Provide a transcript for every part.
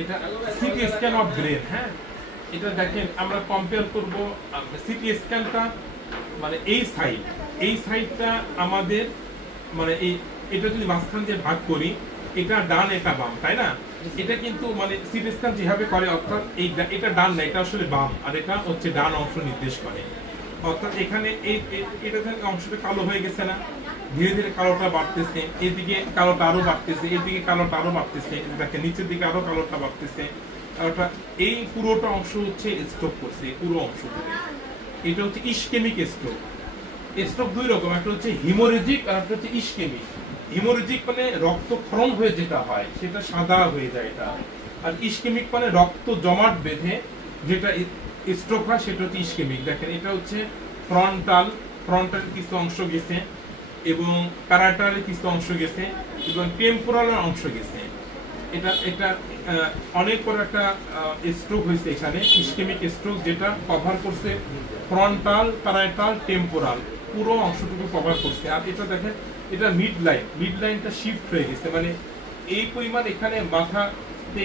এটা CT scan of brain. হ্যাঁ, এটা দেখেন আমরা কম্পেয়ার করব সিটি স্ক্যানটা মানে এই সাইডটা আমাদের মানে এটা যদি মাঝখান দিয়ে ভাগ করি, এটা ডান এটা বাম, তাই না? এটা কিন্তু মানে সিটি স্ক্যান যেভাবে করে অর্থাৎ এটা ডান না, এটা আসলে বাম, আর এটা হচ্ছে ডান অংশ নির্দেশ করে। অর্থাৎ এখানে এটা অংশটা কালো হয়ে গেছে না, ধীরে ধীরে কালোটা বাড়তেছে, এদিকে কালোটা আরো বাড়তেছে, এদিকে কালোটা আরো বাড়তেছে, দেখেন নিচের দিকে আরো কালোটা বাড়তেছে। কালোটা এই পুরোটা অংশ হচ্ছে স্ট্রোক করছে, পুরো অংশ জুড়ে। এটা হচ্ছে ইসকেমিক স্ট্রোক। স্ট্রোক দুই রকম, একটা হচ্ছে হিমোরেজিক আর একটা হচ্ছে ইসকেমিক। হিমোরেজিক মানে রক্তক্ষরণ হয়ে যেটা হয় সেটা সাদা হয়ে যায় এটা, আর ইসকেমিক মানে রক্ত জমাট বেঁধে যেটা স্ট্রোক হয় সেটা হচ্ছে ইসকেমিক। দেখেন এটা হচ্ছে ফ্রন্টাল কিছু অংশ গেছে এবং প্যারাটালের কিছু অংশ গেছে এবং টেম্পোরালের অংশ গেছে। এটা অনেক বড় একটা স্ট্রোক হয়েছে এখানে, ইসকেমিক স্ট্রোক, যেটা কভার করছে ফ্রন্টাল, প্যারাটাল, টেম্পোরাল পুরো অংশটুকু কভার করছে। আর এটা দেখেন এটা মিড লাইনটা শিফট হয়ে গেছে, মানে এই পরিমাণ এখানে মাথাতে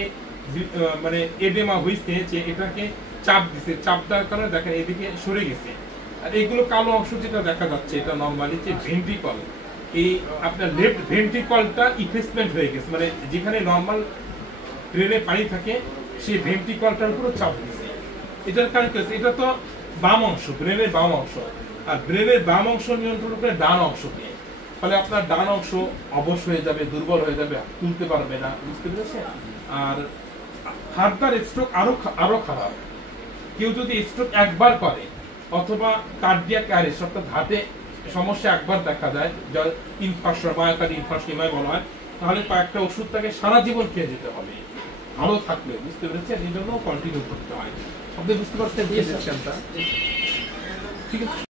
মানে এডেমা হয়েছে যে এটাকে চাপ দিছে, চাপ দেওয়ার কারণে দেখেন এদিকে সরে গেছে। আর এইগুলো কালো অংশ যেটা দেখা যাচ্ছে এটা নরমালি যে ভেন্ট্রিকল, এই আপনার লেফট ভেন্ট্রিকলটা ইফেসমেন্ট হয়ে গেছে, মানে যেখানে নরমাল ব্রেনে পানি থাকে সেই ভেন্ট্রিকলটার উপর চাপ দিচ্ছে। এটার কারণ কি হচ্ছে, এটা তো বাম অংশ, ব্রেনের বাম অংশ, আর ব্রেনের বাম অংশ নিয়ন্ত্রণ করে ডান অংশকে, ফলে আপনার ডান অংশ অবশ হয়ে যাবে, দুর্বল হয়ে যাবে, তুলতে পারবে না, বুঝতে পেরেছেন? আর ফার্দার স্ট্রোক আরো খারাপ। কেউ যদি স্ট্রোক একবার করে অথবা কার্ডিয়াক অ্যারেস্ট অর্থাৎ হার্টে সমস্যা একবার দেখা যায়, যার ইনফার্কশন, মায়োকার্ডিয়াল ইনফার্কশন বলা হয়, তাহলে কয়েকটা ওষুধ তাকে সারা জীবন খেয়ে যেতে হবে ভালো থাকলে, বুঝতে পেরেছেন? এই জন্য কন্টিনিউ করতে হয়। আপনি বুঝতে পারছেন? ঠিক আছে।